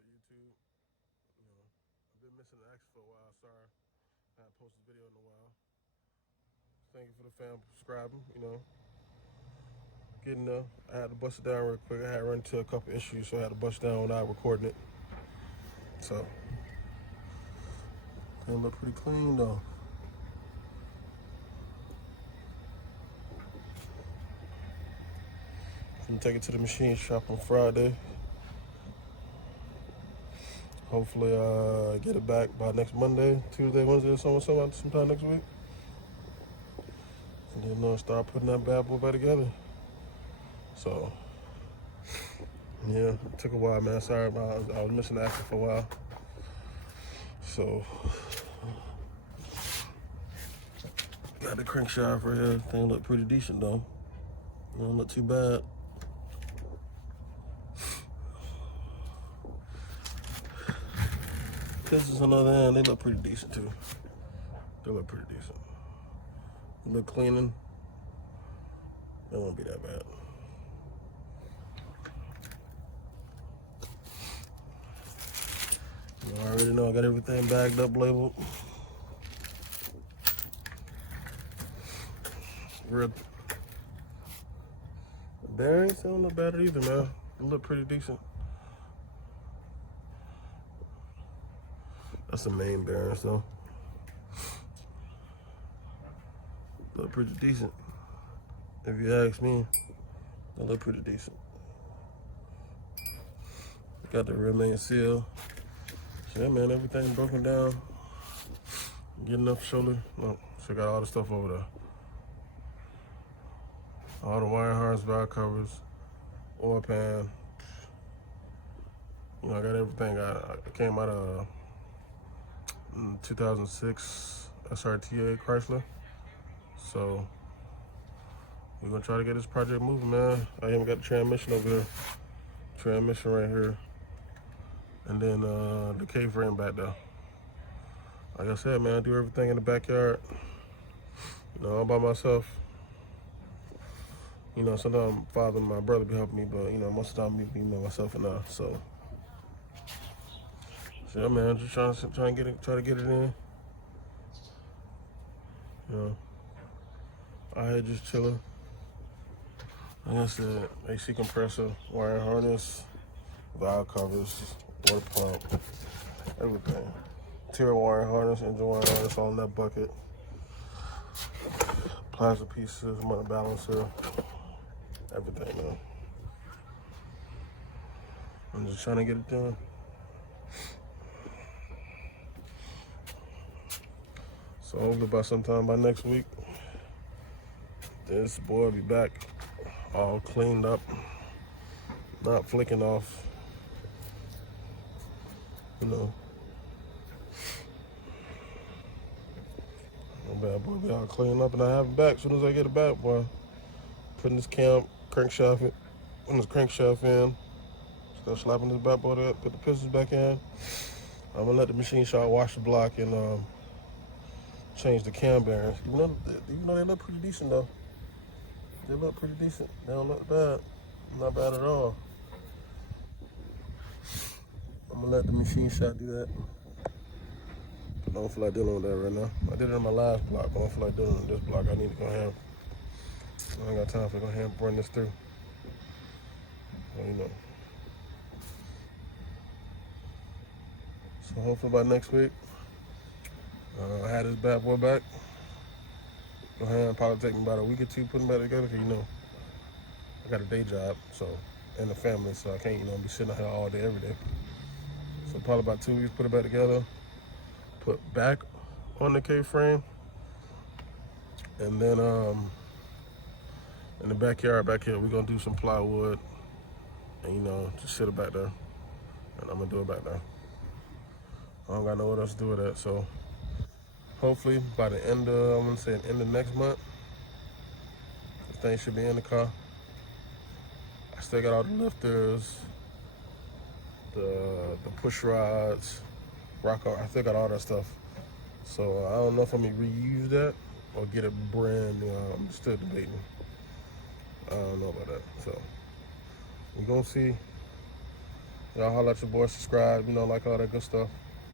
up, YouTube? I've been missing the action for a while. Sorry, I haven't posted a video in a while. Thank you for the fam subscribing. Getting there. I had to bust it down real quick. I had run into a couple issues, so I had to bust it down without recording it. So, came up pretty clean though. I'm gonna take it to the machine shop on Friday. Hopefully, get it back by next Monday, Tuesday, Wednesday, or sometime next week. And then start putting that bad boy back together. So, yeah, it took a while, man. Sorry about I was missing action for a while. So, got the crankshaft right here. Thing look pretty decent though. Don't look too bad. Pistons on the other hand, they look pretty decent too. They look pretty decent. A little cleaning. They won't be that bad. I already know I got everything bagged up, labeled. Real. The bearings don't look bad either, man. They look pretty decent. That's the main bearings though. Look pretty decent. If you ask me, they look pretty decent. Got the rear main seal. So yeah, man, everything broken down. Getting enough shoulder. No, so got all the stuff over there. All the wiring harness, valve covers, oil pan. I got everything. I came out of 2006 SRTA Chrysler. So we're gonna try to get this project moving, man. I even got the transmission over here. Transmission right here. And then the K-frame back there. Like I said, man, I do everything in the backyard. All by myself. Sometimes my father and my brother be helping me, but most of the time me myself and I. So yeah, man, just trying to get it in. I had just chilling. Like I said, AC compressor, wiring harness, valve covers, water pump, everything. Tier wiring harness, engine wiring harness, all in that bucket. Plastic pieces, motor balancer, everything, man. I'm just trying to get it done. So hopefully by sometime by next week, this boy will be back all cleaned up, not flicking off, My bad boy be all cleaned up, and I have it back as soon as I get it back, boy. Putting this crankshaft in, just gonna slapping this bad boy up, put the pistons back in. I'm gonna let the machine shop wash the block and change the cam bearings. Even though they look pretty decent though. They look pretty decent. They don't look bad. Not bad at all. I'm gonna let the machine shop do that. I don't feel like dealing with that right now. I did it on my last block, but I don't feel like doing it on this block. I need to go ahead. I ain't got time for go ahead and run this through. So, So hopefully by next week, I had this bad boy back. Go ahead and probably take me about a week or two putting back together, because I got a day job, and a family, so I can't be sitting out here all day every day. So probably about 2 weeks put it back together, put back on the K-frame, and then in the backyard back here we're gonna do some plywood and just sit it back there, and I'm gonna do it back there. I don't got no what else to do with that, so hopefully by the end of next month, this thing should be in the car. I still got all the lifters, the push rods, I still got all that stuff. So I don't know if I'm gonna reuse that or get a brand new. I'm still debating. I don't know about that. So we're gonna see. Y'all holler at your boy, subscribe, like all that good stuff.